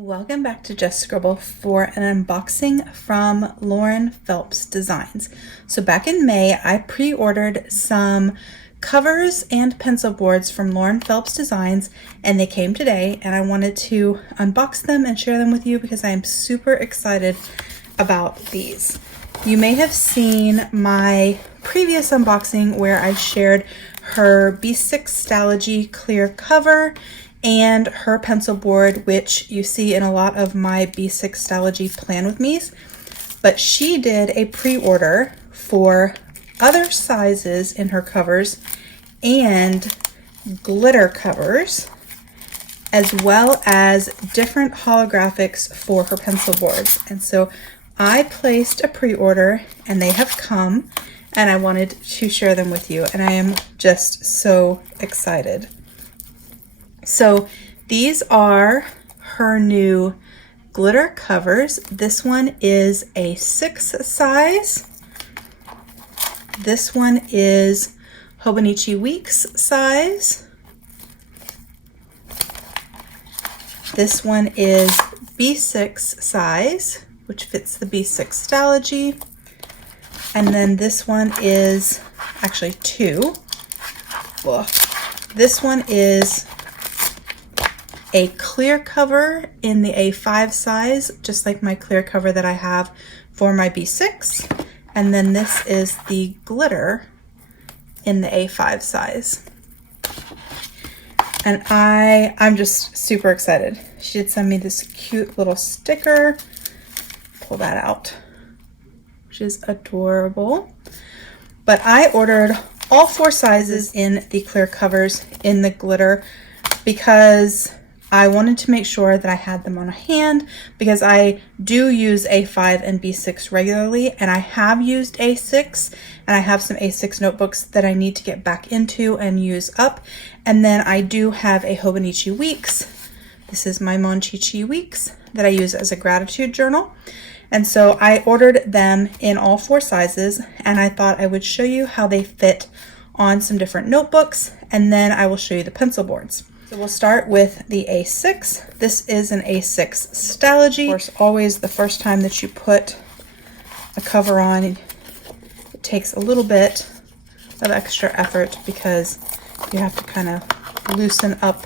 Welcome back to Just Scribble for an unboxing from Lauren Phelps Designs. So back in May, I pre-ordered some covers and pencil boards from Lauren Phelps Designs, and they came today, and I wanted to unbox them and share them with you because I am super excited about these. You may have seen my previous unboxing where I shared her B6 Stalogy clear cover and her pencil board, which you see in a lot of my B6 Stalogy Plan With Me's. But she did a pre-order for other sizes in her covers and glitter covers, as well as different holographics for her pencil boards. And so I placed a pre-order and they have come, and I wanted to share them with you, and I am just so excited. So these are her new glitter covers. This one is a 6 size. This one is Hobonichi Weeks size. This one is B6 size, which fits the B6 Stalogy. And then this one is actually 2. Well, this one is a clear cover in the A5 size, just like my clear cover that I have for my B6. And then this is the glitter in the A5 size. And I'm just super excited. She did send me this cute little sticker. Pull that out, which is adorable. But I ordered all 4 sizes in the clear covers in the glitter because I wanted to make sure that I had them on hand, because I do use A5 and B6 regularly, and I have used A6, and I have some A6 notebooks that I need to get back into and use up. And then I do have a Hobonichi Weeks. This is my Hobonichi Weeks that I use as a gratitude journal. And so I ordered them in all 4 sizes, and I thought I would show you how they fit on some different notebooks, and then I will show you the pencil boards. So we'll start with the A6. This is an A6 Stalogy. Of course, always the first time that you put a cover on, it takes a little bit of extra effort because you have to kind of loosen up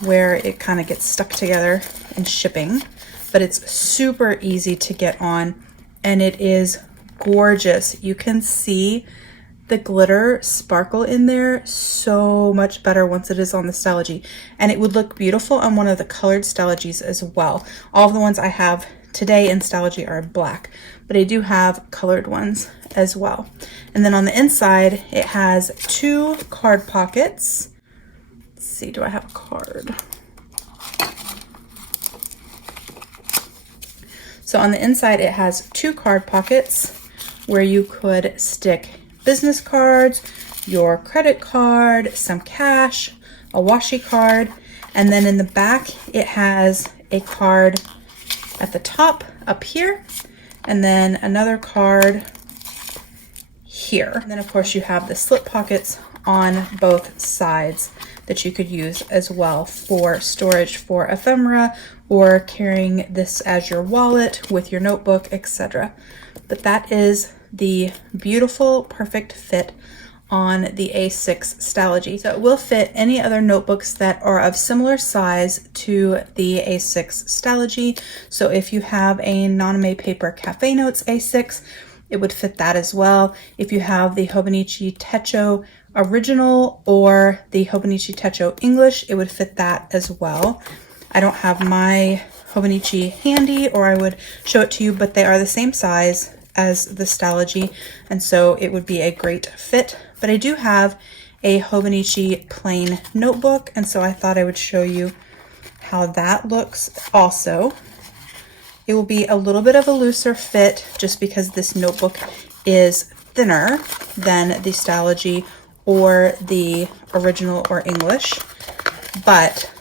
where it kind of gets stuck together in shipping. But it's super easy to get on, and it is gorgeous. You can see the glitter sparkle in there so much better once it is on the Stalogy, and it would look beautiful on one of the colored Stalogies as well. All of the ones I have today in Stalogy are black, but I do have colored ones as well. And then on the inside, it has 2 card pockets. Let's see, do I have a card? So on the inside, it has 2 card pockets where you could stick business cards, your credit card, some cash, a washi card, and then in the back it has a card at the top up here, and then another card here. And then of course you have the slip pockets on both sides that you could use as well for storage for ephemera or carrying this as your wallet with your notebook, etc. But that is the beautiful, perfect fit on the A6 Stalogy. So it will fit any other notebooks that are of similar size to the A6 Stalogy. So if you have a Naname Paper Cafe Notes A6, it would fit that as well. If you have the Hobonichi Techo Original or the Hobonichi Techo English, it would fit that as well. I don't have my Hobonichi handy, or I would show it to you, but they are the same size as the Stalogy, and so it would be a great fit. But I do have a Hobonichi plain notebook, and so I thought I would show you how that looks also. It will be a little bit of a looser fit just because this notebook is thinner than the Stalogy or the original or English, but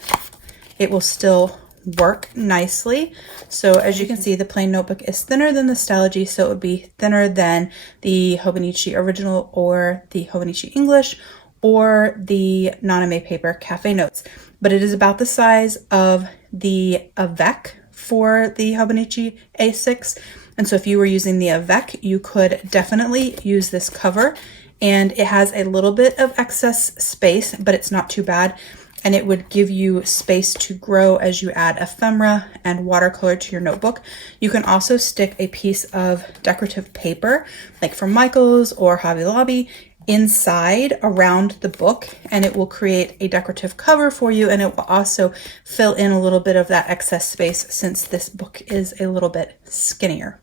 it will still work nicely. So as you can see, the plain notebook is thinner than the Stalogy, so it would be thinner than the Hobonichi Original or the Hobonichi English, or the Naname paper Cafe Notes, but it is about the size of the Avec for the Hobonichi A6. And so if you were using the Avec, you could definitely use this cover, and it has a little bit of excess space, but it's not too bad. And it would give you space to grow as you add ephemera and watercolor to your notebook. You can also stick a piece of decorative paper, like from Michaels or Hobby Lobby, inside around the book, and it will create a decorative cover for you, and it will also fill in a little bit of that excess space since this book is a little bit skinnier.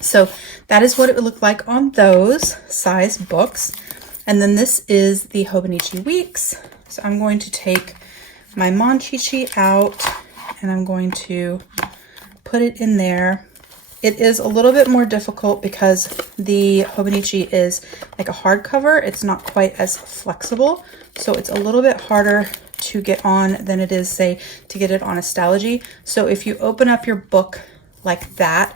So that is what it would look like on those size books. And then this is the Hobonichi Weeks. So I'm going to take my Monchichi out and I'm going to put it in there. It is a little bit more difficult because the Hobonichi is like a hardcover. It's not quite as flexible, so it's a little bit harder to get on than it is, say, to get it on a Stalogy. So if you open up your book like that,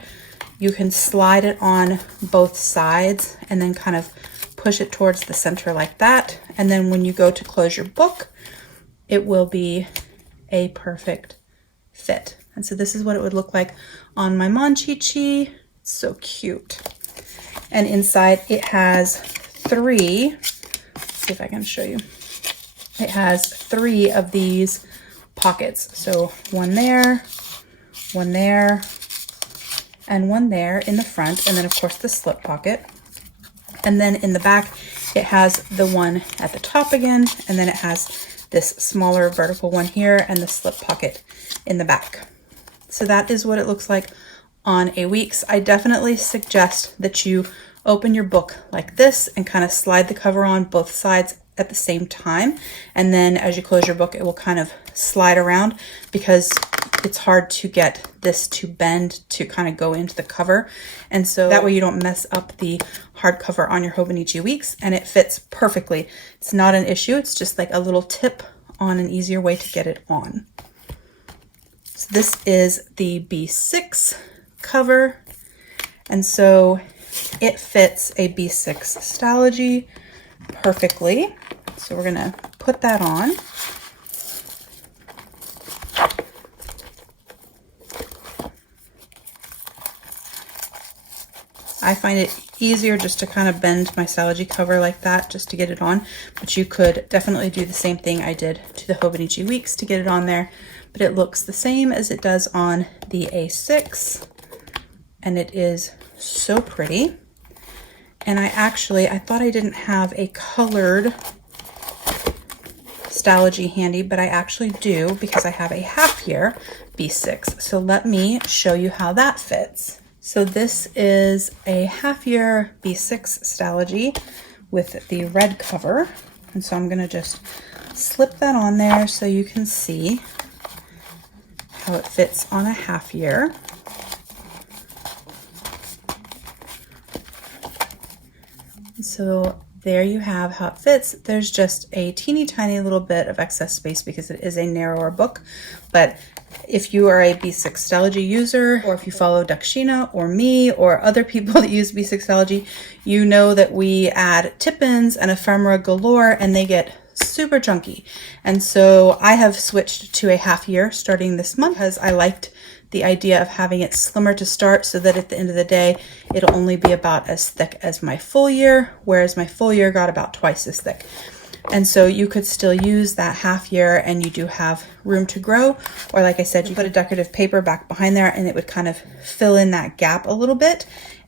you can slide it on both sides and then kind of push it towards the center like that. And then when you go to close your book, it will be a perfect fit. And so this is what it would look like on my Monchichi. So cute. And inside it has three, let's see if I can show you. It has three of these pockets. So one there, and one there in the front, and then of course the slip pocket. And then in the back, it has the one at the top again, and then it has this smaller vertical one here and the slip pocket in the back. So that is what it looks like on a Weeks. I definitely suggest that you open your book like this and kind of slide the cover on both sides at the same time. And then as you close your book, it will kind of slide around because it's hard to get this to bend to kind of go into the cover. And so that way you don't mess up the hardcover on your Hobonichi Weeks, and it fits perfectly. It's not an issue. It's just like a little tip on an easier way to get it on. So this is the B6 cover. And so it fits a B6 Stalogy perfectly. So we're gonna put that on. I find it easier just to kind of bend my Stalogy cover like that just to get it on, but you could definitely do the same thing I did to the Hobonichi Weeks to get it on there, but it looks the same as it does on the A6, and it is so pretty. And I thought I didn't have a colored Stalogy handy, but I actually do because I have a half year B6. So let me show you how that fits. So this is a half year B6 Stalogy with the red cover. And so I'm gonna just slip that on there so you can see how it fits on a half year. So there you have how it fits. There's just a teeny tiny little bit of excess space because it is a narrower book, but if you are a B6 Stalogy user, or if you follow Dakshina or me or other people that use B6 Stalogy, you know that we add tip-ins and ephemera galore and they get super chunky. And so I have switched to a half year starting this month because I liked the idea of having it slimmer to start so that at the end of the day, it'll only be about as thick as my full year, whereas my full year got about twice as thick. And so you could still use that half year and you do have room to grow. Or like I said, you put a decorative paper back behind there and it would kind of fill in that gap a little bit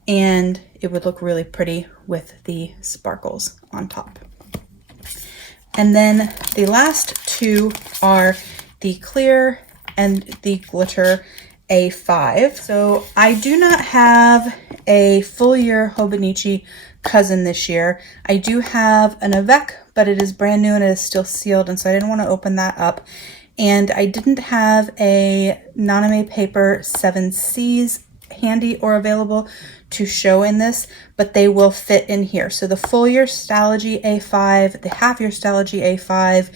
and it would look really pretty with the sparkles on top. And then the last two are the clear and the glitter A5. So I do not have a full year Hobonichi cousin this year. I do have an Avec, but it is brand new and it is still sealed, and so I didn't want to open that up. And I didn't have a Naname paper 7Cs handy or available to show in this, but they will fit in here. So the full year Stalogy A5, the half year Stalogy A5,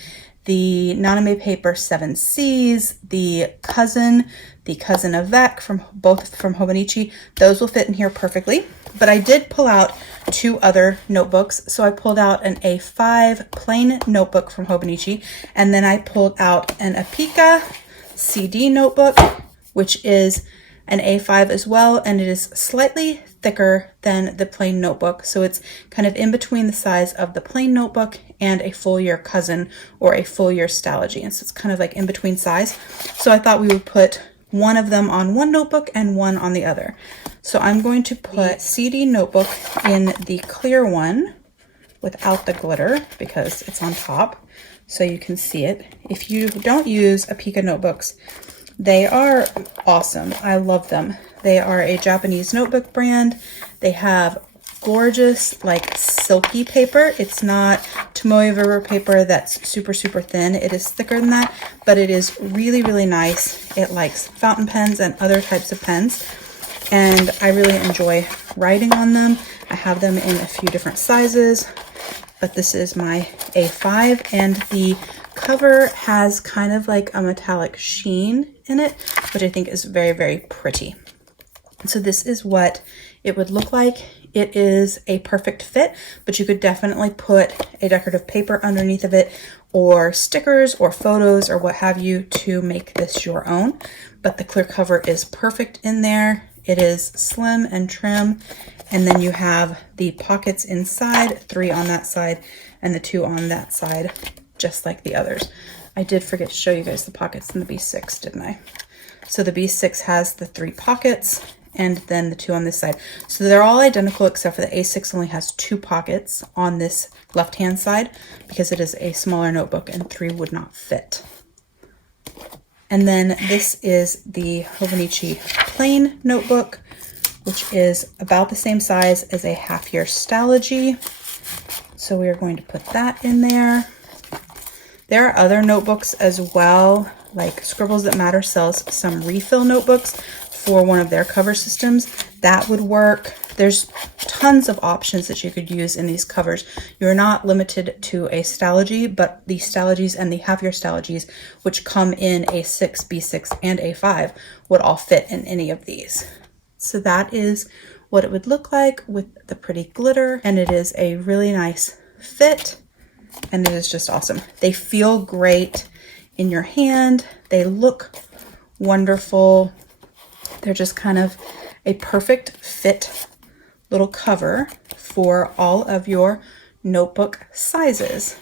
the Naname paper 7Cs, the cousin Avec from both from Hobonichi, those will fit in here perfectly. But I did pull out 2 other notebooks. So I pulled out an A5 plain notebook from Hobonichi, and then I pulled out an Apika CD notebook, which is an A5 as well, and it is slightly thicker than the plain notebook. So it's kind of in between the size of the plain notebook and a full year cousin or a full year Stalogy. And so it's kind of like in between size. So I thought we would put one of them on one notebook and one on the other. So I'm going to put CD notebook in the clear one without the glitter because it's on top so you can see it. If you don't use Apika notebooks, they are awesome. I love them. They are a Japanese notebook brand. They have gorgeous, like silky paper. It's not Tomoe River paper that's super, super thin. It is thicker than that, but it is really, really nice. It likes fountain pens and other types of pens, and I really enjoy writing on them. I have them in a few different sizes, but this is my A5, and the cover has kind of like a metallic sheen in it, which I think is very, very pretty. So this is what it would look like. It is a perfect fit, but you could definitely put a decorative paper underneath of it, or stickers or photos or what have you to make this your own. But the clear cover is perfect in there. It is slim and trim. And then you have the pockets inside, 3 on that side and the 2 on that side, just like the others. I did forget to show you guys the pockets in the B6, didn't I? So the B6 has the 3 pockets and then the 2 on this side. So they're all identical except for the A6 only has 2 pockets on this left-hand side because it is a smaller notebook and 3 would not fit. And then this is the Hobonichi plain notebook, which is about the same size as a half-year Stalogy. So we are going to put that in there. There are other notebooks as well, like Scribbles That Matter sells some refill notebooks for one of their cover systems. That would work. There's tons of options that you could use in these covers. You're not limited to a Stalogy, but the Stalogies and the half-year Stalogies, which come in A6, B6, and A5, would all fit in any of these. So that is what it would look like with the pretty glitter, and it is a really nice fit, and it is just awesome. They feel great in your hand. They look wonderful. They're just kind of a perfect fit little cover for all of your notebook sizes.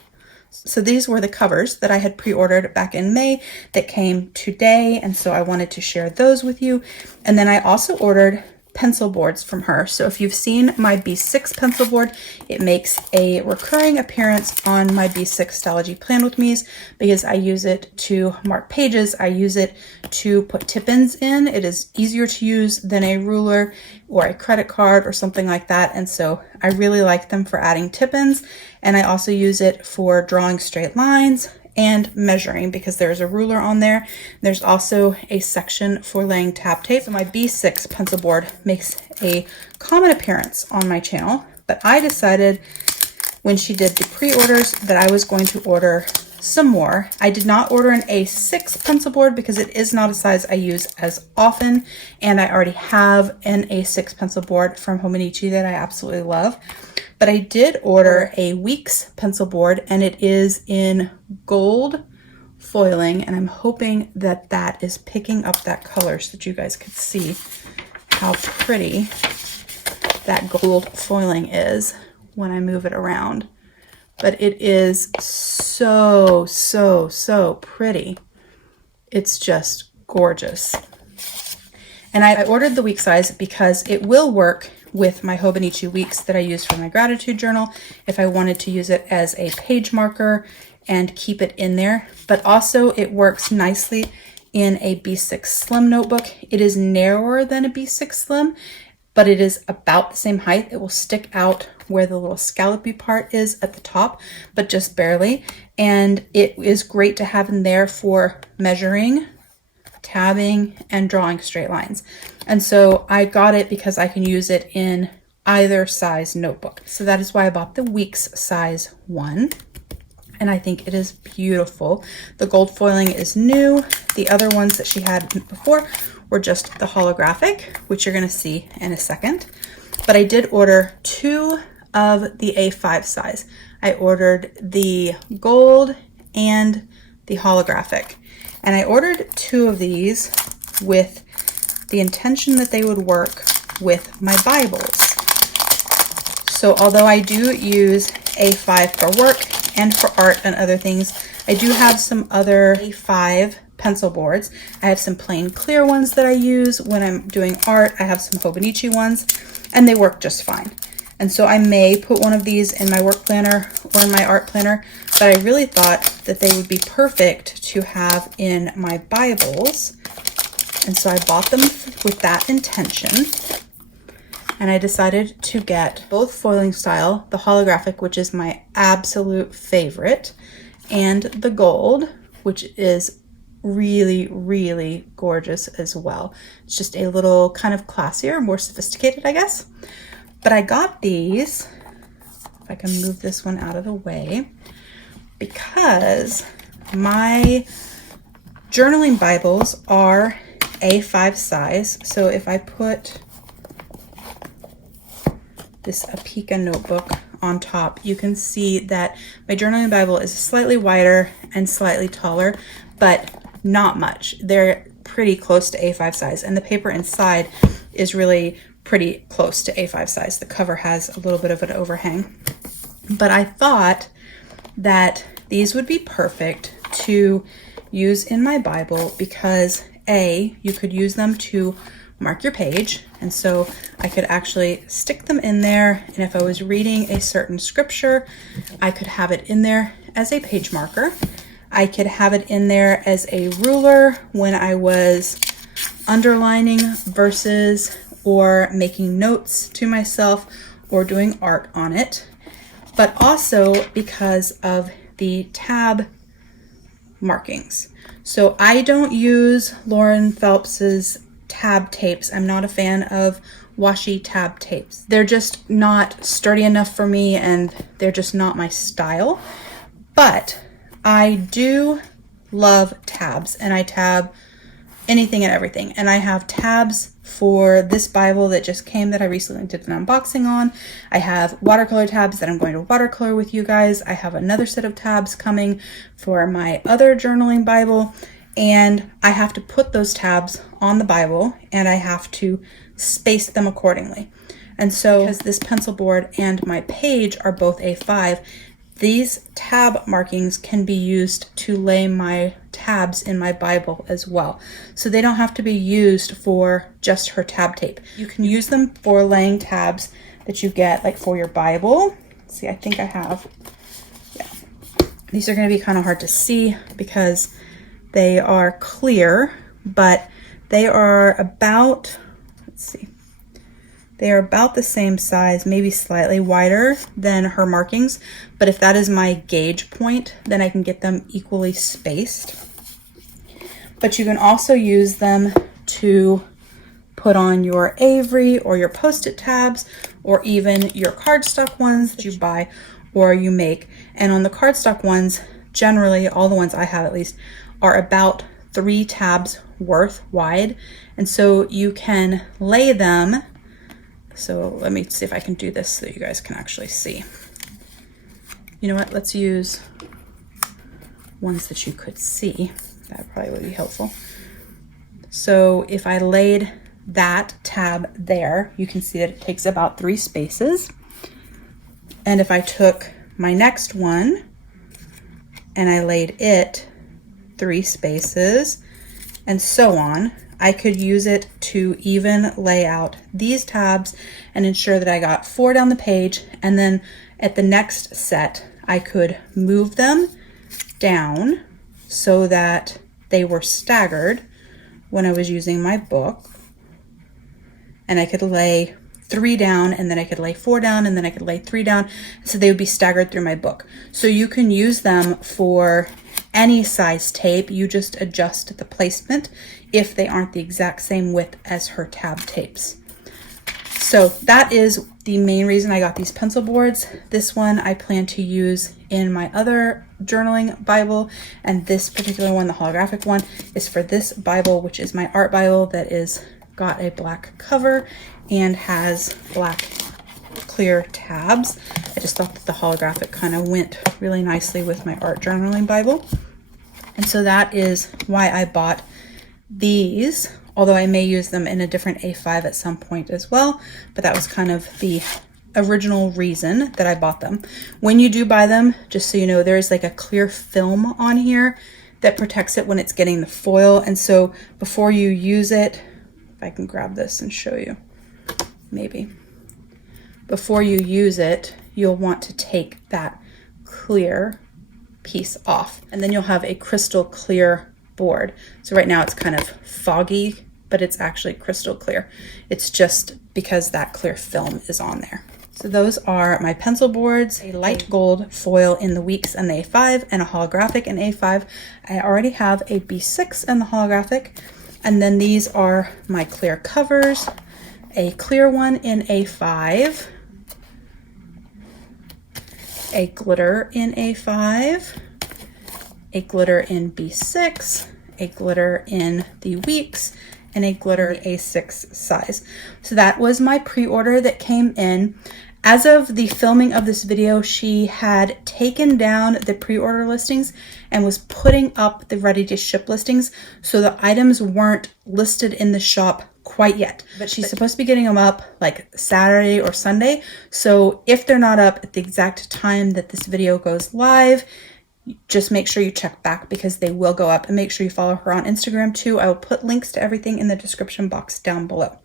So these were the covers that I had pre-ordered back in May that came today, and so I wanted to share those with you. And then I also ordered pencil boards from her. So if you've seen my B6 pencil board, it makes a recurring appearance on my B6 Stalogy Plan With Me's because I use it to mark pages. I use it to put tip-ins in. It is easier to use than a ruler or a credit card or something like that. And so I really like them for adding tip-ins. And I also use it for drawing straight lines and measuring because there's a ruler on there. There's also a section for laying tab tape. So my B6 pencil board makes a common appearance on my channel, but I decided when she did the pre-orders that I was going to order some more. I did not order an A6 pencil board because it is not a size I use as often, and I already have an A6 pencil board from Hobonichi that I absolutely love. But I did order a Weeks pencil board, and it is in gold foiling, and I'm hoping that that is picking up that color so that you guys could see how pretty that gold foiling is when I move it around. But it is so, so, so pretty. It's just gorgeous. And I ordered the week size because it will work with my Hobonichi Weeks that I use for my gratitude journal if I wanted to use it as a page marker and keep it in there. But also it works nicely in a B6 Slim notebook. It is narrower than a B6 Slim, but it is about the same height. It will stick out where the little scallopy part is at the top, but just barely. And it is great to have in there for measuring, tabbing, and drawing straight lines. And so I got it because I can use it in either size notebook. So that is why I bought the Weeks size one. And I think it is beautiful. The gold foiling is new. The other ones that she had before were just the holographic, which you're gonna see in a second. but I did order 2 of the A5 size. I ordered the gold and the holographic, and I ordered 2 of these with the intention that they would work with my Bibles. So although I do use A5 for work and for art and other things, I do have some other A5 pencil boards. I have some plain clear ones that I use when I'm doing art. I have some Hobonichi ones, and they work just fine. And so I may put one of these in my work planner or in my art planner, but I really thought that they would be perfect to have in my Bibles. And so I bought them with that intention. And I decided to get both foiling style, the holographic, which is my absolute favorite, and the gold, which is really, really gorgeous as well. It's just a little kind of classier, more sophisticated, I guess. But I got these, if I can move this one out of the way, because my journaling Bibles are A5 size. So if I put this Apika notebook on top, you can see that my journaling Bible is slightly wider and slightly taller, but not much. They're pretty close to A5 size, and the paper inside is really pretty close to A5 size. The cover has a little bit of an overhang, but I thought that these would be perfect to use in my Bible because you could use them to mark your page, and so I could actually stick them in there, and if I was reading a certain scripture, I could have it in there as a page marker. I could have it in there as a ruler when I was underlining verses or making notes to myself or doing art on it, but also because of the tab markings. So I don't use Lauren Phelps's tab tapes. I'm not a fan of washi tab tapes. They're just not sturdy enough for me, and they're just not my style. But I do love tabs, and I tab anything and everything. And I have tabs for this Bible that just came that I recently did an unboxing on. I have watercolor tabs that I'm going to watercolor with you guys. I have another set of tabs coming for my other journaling Bible, and I have to put those tabs on the Bible, and I have to space them accordingly. And so because this pencil board and my page are both A5, these tab markings can be used to lay my tabs in my Bible as well. So they don't have to be used for just her tab tape. You can use them for laying tabs that you get like for your Bible. See, I think I have, yeah. These are gonna be kind of hard to see because they are clear, but they are about, let's see, they are about the same size, maybe slightly wider than her markings. But if that is my gauge point, then I can get them equally spaced. But you can also use them to put on your Avery or your Post-it tabs, or even your cardstock ones that you buy or you make. And on the cardstock ones, generally, all the ones I have at least, are about 3 tabs worth wide. And so you can lay them. So let me see if I can do this so you guys can actually see. You know what? Let's use ones that you could see. That probably would be helpful. So if I laid that tab there, you can see that it takes about 3 spaces. And if I took my next one and I laid it 3 spaces and so on, I could use it to even lay out these tabs and ensure that I got 4 down the page, and then at the next set I could move them down so that they were staggered when I was using my book, and I could lay 3 down, and then I could lay 4 down, and then I could lay 3 down, so they would be staggered through my book. So you can use them for any size tape. You just adjust the placement if they aren't the exact same width as her tab tapes. So that is the main reason I got these pencil boards. This one I plan to use in my other journaling Bible, and this particular one, the holographic one, is for this Bible, which is my art Bible that is got a black cover and has black clear tabs. I just thought that the holographic kind of went really nicely with my art journaling Bible. And so that is why I bought these, although I may use them in a different A5 at some point as well, but that was kind of the original reason that I bought them. When you do buy them, just so you know, there's like a clear film on here that protects it when it's getting the foil. And so before you use it, if I can grab this and show you, maybe. Before you use it, you'll want to take that clear piece off, and then you'll have a crystal clear board. So right now it's kind of foggy, but it's actually crystal clear. It's just because that clear film is on there. So those are my pencil boards, a light gold foil in the Weeks and the A5, and a holographic in A5. I already have a B6 in the holographic, and then these are my clear covers, a clear one in A5, a glitter in A5, a glitter in B6, a glitter in the Weeks, and a glitter A6 size. So that was my pre-order that came in. As of the filming of this video, she had taken down the pre-order listings and was putting up the ready to ship listings. So the items weren't listed in the shop quite yet, but she's supposed to be getting them up like Saturday or Sunday. So if they're not up at the exact time that this video goes live, just make sure you check back because they will go up, and make sure you follow her on Instagram too. I will put links to everything in the description box down below.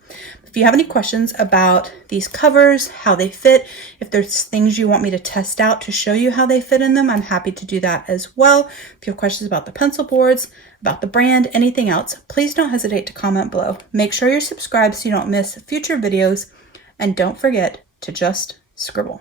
If you have any questions about these covers, how they fit, if there's things you want me to test out to show you how they fit in them, I'm happy to do that as well. If you have questions about the pencil boards, about the brand, anything else, please don't hesitate to comment below. Make sure you're subscribed so you don't miss future videos, and don't forget to just scribble.